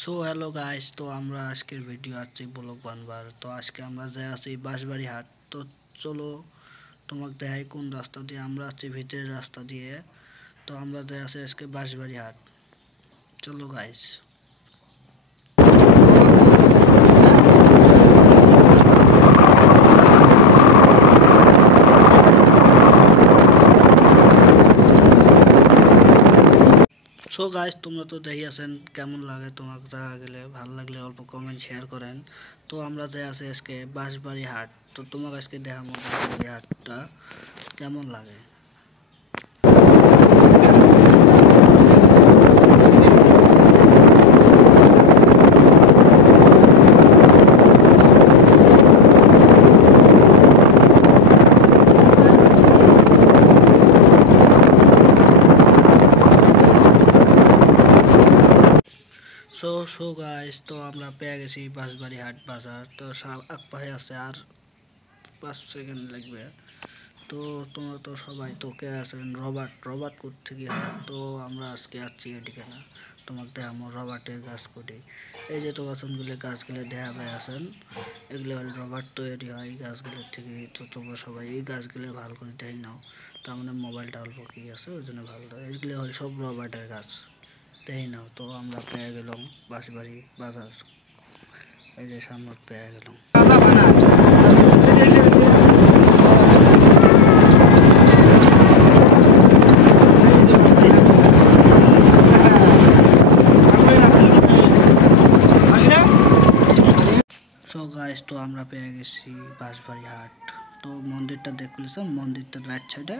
So hello guys, তো আমরা আজকের ভিডিও আছি ব্লগ বানবার। তো আজকে আমরা যাই আছি বাঁশবাড়ি হাট। তো চলো তোমাকে দেখাই কোন রাস্তা দিয়ে আমরা আছি, ভিতরের রাস্তা দিয়ে। তো আমরা যাই আছি আজকে বাঁশবাড়ি হাট। চলো গাইস। সো গাইস, তোমরা তো দেখি আছেন কেমন লাগে, তোমাকে জায়গা গেলে ভালো লাগলে অল্প কমেন্ট শেয়ার করেন। তো আমরা যাই আছি আজকে বাঁশবাড়ি হাট। তো তোমাকে আজকে দেখাবো বাঁশবাড়ি হাটটা কেমন লাগে। সো গাইস, তো আমরা পেয়ে গেছি বাঁশবাড়ি হাট বাজার। তো এক পাশে আছে আর 5 সেকেন্ড লাগবে। তো তোমরা তো সবাই তো কে আছেন রবার্ট থেকে। তো আমরা আজকে আসছি এদিকে না, তোমাকে দেখাবো রবার্টের গাছ কোটি। এই যে তো গাছগুলো দেখা পাই আছেন, এগুলো হল রবার্ট তৈরি হয় এই গাছগুলোর থেকে। তো তোমরা সবাই এই গাছগুলো ভালো করে দেখে নাও। তার মানে মোবাইলটা অল্প কি আছে ওই জন্য ভালো। এগুলো হল সব রবার্টের গাছ, দেখি নাও। তো আমরা পেয়ে গেলাম বাঁশবাড়ি বাজার, এই যে সামনে পেয়ে গেলাম। সো গাইস, তো আমরা পেয়ে গেছি বাঁশবাড়ি হাট। তো মন্দিরটা দেখলেছেন, মন্দিরটার রাইট সাইডে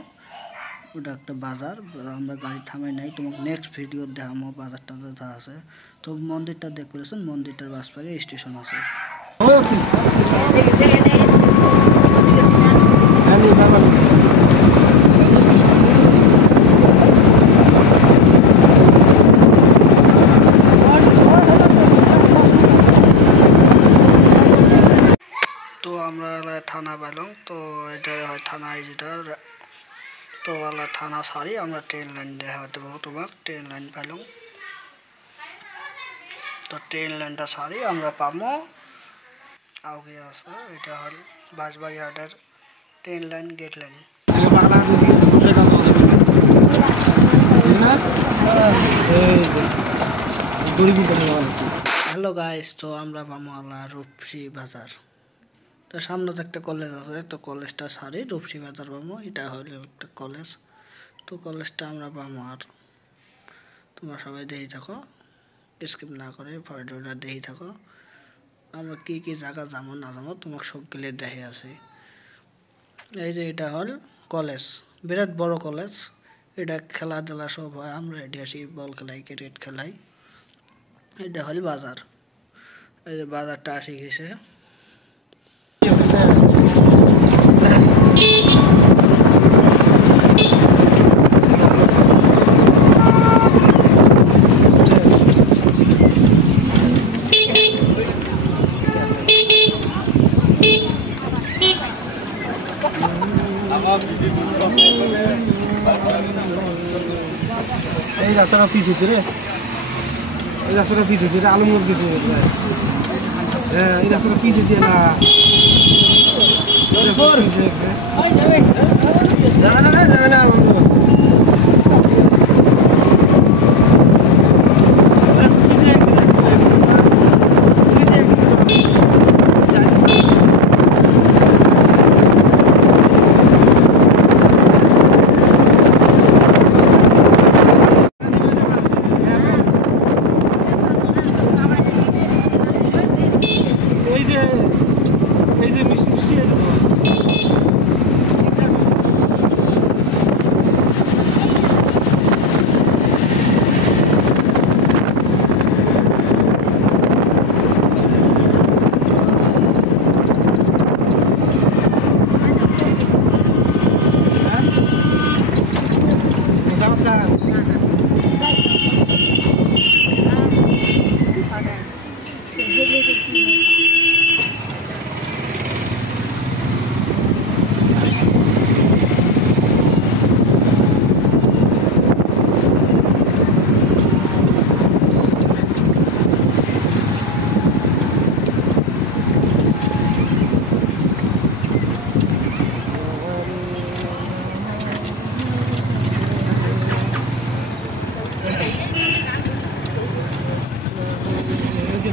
ওটা একটা বাজার। আমরা গাড়ি থামাই নাই, তোমাকে নেক্সট ভিডিও দেখাবো বাজারটা যা আছে। তো মন্দিরটা দেখলেছেন, মন্দিরটার বাসপাশে স্টেশন আছে। তো আমরা থানা পেলাম। তো এটা হয় থানা, যেটা তো থানা সারি আমরা ট্রেন লাইন দেখা দেবো তোমাকে। ট্রেন লাইন পেলাম, তো ট্রেন লাইনটা সারি আমরা পাবো আগে আছে। এটা হল বাঁশবাড়ি হাটের train line, gate line. Hello guys, তো আমরা পাবো রূপসী বাজার। তো সামনে তো একটা কলেজ আছে, তো কলেজটা সারি রূপসী বাজার পাবো। এটা হলো একটা কলেজ। তো কলেজটা আমরা পাবো। আর তোমরা সবাই দেখে থাকো, স্কিপ না করে ভিডিওটা দেখে থাকো। আমরা কি কি জায়গা যাবো না যাবো তোমাকে সবগুলো দেখে আছে। এই যে এটা হল কলেজ, বিরাট বড় কলেজ। এটা খেলাধুলা সব হয়, আমরা এটি আসি বল খেলাই, ক্রিকেট খেলাই। এটা হল বাজার, এই যে বাজারটা আসি গেছে। এই রাস্তাটা পিছ হচ্ছে রে, এই রাস্তাটা পিছ হচ্ছে রে, আলমগঞ্জ পিছ হচ্ছে। হ্যাঁ, এই রাস্তাটা পিছ হচ্ছে না, যাবে না এই যে মিষ্টি আছে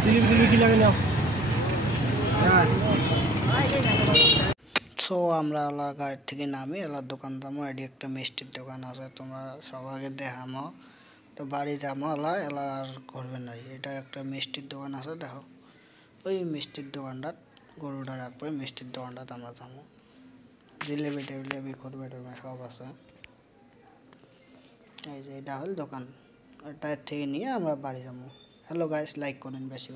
জিলিপি কি লাগে নাও হ্যাঁ সো আমরা এলা গাড়ির থেকে নামি এলার দোকান যাবো এটি একটা মিষ্টির দোকান আছে তোমরা সবাইকে দেখামো তো বাড়ি যাবো এলা এলা আর করবে নাই এটা একটা মিষ্টির দোকান আছে দেখো ওই মিষ্টির দোকানটা গরুটা রাখবো মিষ্টির দোকানটা আমরা যাবো জিলেবি টেবিলেবি করবে টরবে সব আছে এই যে এটা হল দোকান এটা থেকে নিয়ে আমরা বাড়ি যাবো হ্যালো গাইস লাইক করেন বেশি